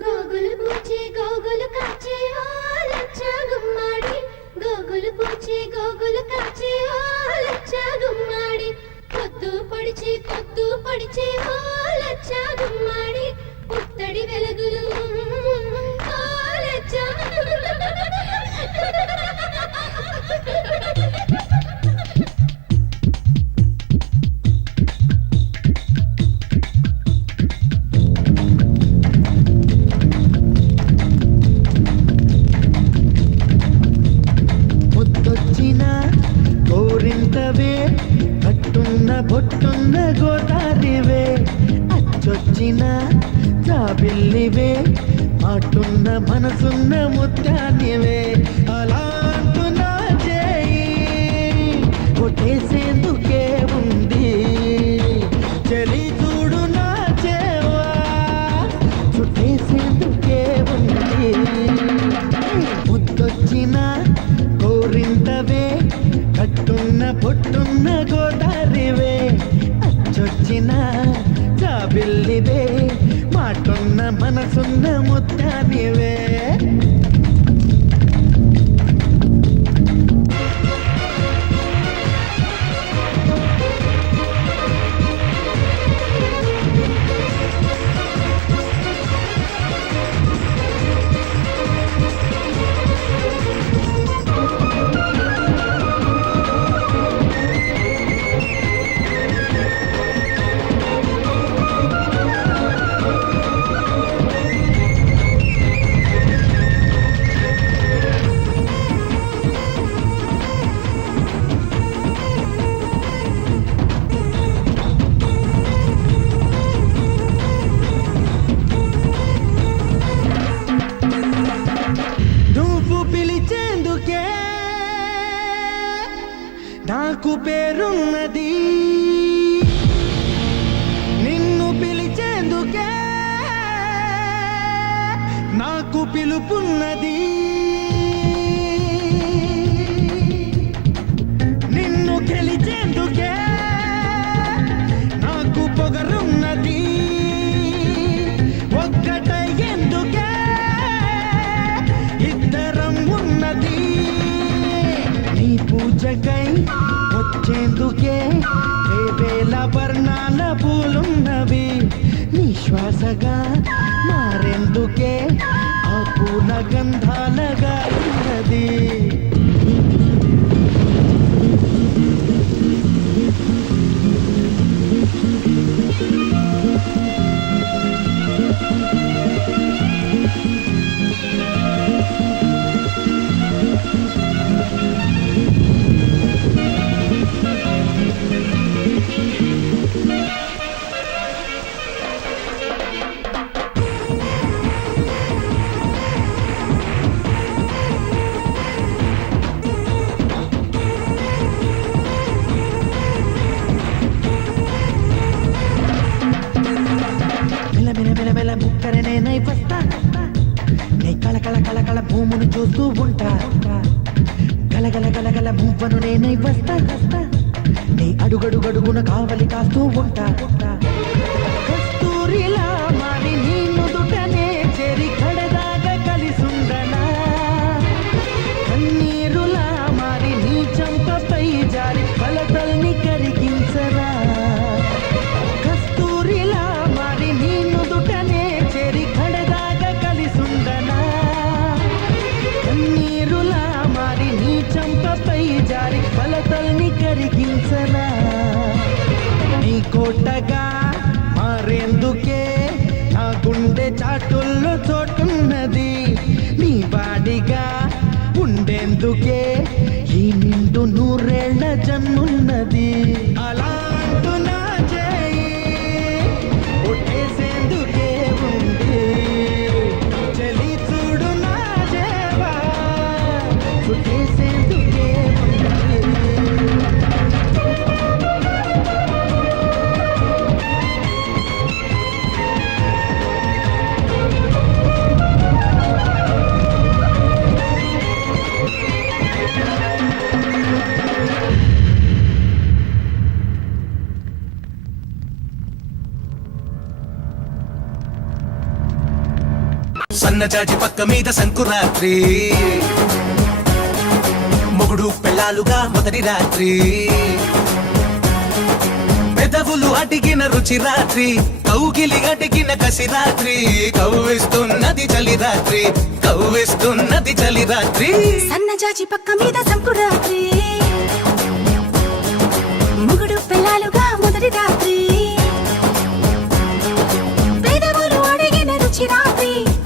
గోగులు పూచే గోగులు కాచే ఓ లచ్చ గుమ్మాడి గోగులు పూచే గోగులు కాచే ఓ లచ్చ గుమ్మాడి పొద్దు పొడిచే ఓ లచ్చ గుమ్మాడి పుత్తడి వెలుగులు ఓ లచ్చ కోరింతవే కట్టున్న బొట్టున్న గోదారివే అచ్చొచ్చిన జాబిల్లివే మాటున్న మనసున్న ముత్యానివే అలా అంటున్నా చేయి కొట్టేసేందుకే ఉంది చెలి చూడు నా చేవా చుట్టేసేందుకే ఉంది ముద్దొచ్చిన కోరింతవే కట్టున్న పొట్టున్న గోదారివే అచ్చొచ్చిన జాబిల్లివే మాటున్న మనసున్న ముత్యానివే నాకు పేరున్నది నిన్ను పిలిచేందుకే నాకు పిలుపున్నది నిన్ను గెలిచేందుకే నాకు పొగరున్నది ఒక్కటయ్యేందుకే ఇద్దరం ఉన్నది నీ పూజకై వచ్చేందుకే వేవేల వర్ణాల పూలున్నవి నీ శ్వాసగా మారేందుకే ఆ పూల గంధాలగా ఉన్నది ముక్కరనేనై వస్తా నీ కళకళ కళకళ భూమును చూస్తూ ఉంటా గలగల గలగల మువ్వను నేనై వస్తా నీ అడుగడుగడుగున కావలి కాస్తూ ఉంటా కస్తూరిలా మారి నీ నుదుటనే చెరి కడదాగా కలిసుండనా కన్నీరులా మారి నీ చంపపై జారి కలతల్ని కరిగించరా కస్తూరిలా మారి నీ నుదుటనే చెరి కడదాగా కలిసుండనా కన్నీరులా మారి నీ చంపపై జారి కలతల్ని కరిగించరా నీ కోటగా మారేందుకే నా గుండె చాటుల్లో చోటున్నది నీ వాడిగా ఉండేందుకే ఈ నిండు నూరేళ్ల జన్మున్నది అలా అంటున్నా చేయి ఒట్టేసేందుకే ఉంది చెలి చూడు నా చేవా చుట్టేసేందుకే ఉంది సన్నజాజి పక్క మీద సంకురాత్రి మొగుడు పెళ్ళాలుగా మొదటి రాత్రి పెదవులు అడిగిన రుచి రాత్రి కౌగిలి అడిగిన కసి రాత్రి కవ్విస్తున్నది చలి రాత్రి కవ్విస్తున్నది చలి రాత్రి సన్నజాజి పక్క మీద సంకురాత్రి